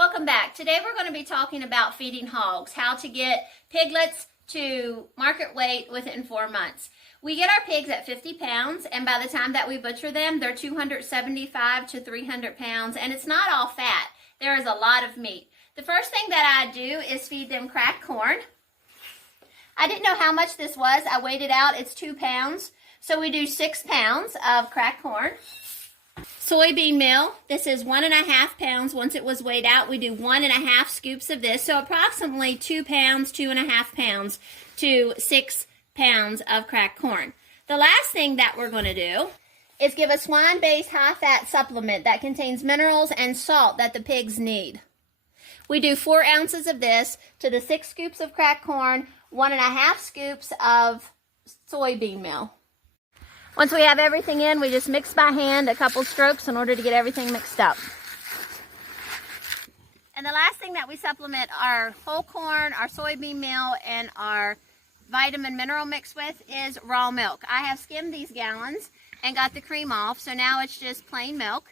Welcome back. Today we're going to be talking about feeding hogs, how to get piglets to market weight within 4 months. We get our pigs at 50 pounds, and by the time that we butcher them, they're 275 to 300 pounds, and it's not all fat. There is a lot of meat. The first thing that I do is feed them cracked corn. I didn't know how much this was. I weighed it out. It's 2 pounds. So we do 6 pounds of cracked corn. Soybean meal. This is 1.5 pounds. Once it was weighed out, we do 1.5 scoops of this. So approximately 2 pounds, 2.5 pounds to 6 pounds of cracked corn. The last thing that we're going to do is give a swine-based high-fat supplement that contains minerals and salt that the pigs need. We do 4 ounces of this to the 6 scoops of cracked corn, 1.5 scoops of soybean meal. Once we have everything in, we just mix by hand a couple strokes in order to get everything mixed up. And the last thing that we supplement our whole corn, our soybean meal, and our vitamin mineral mix with is raw milk. I have skimmed these gallons and got the cream off, so now it's just plain milk.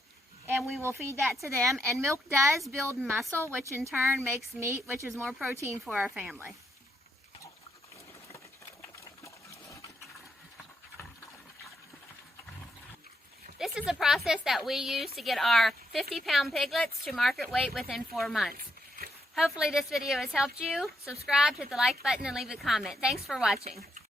And we will feed that to them. And milk does build muscle, which in turn makes meat, which is more protein for our family. This is a process that we use to get our 50-pound piglets to market weight within 4 months. Hopefully this video has helped you. Subscribe, hit the like button, and leave a comment. Thanks for watching.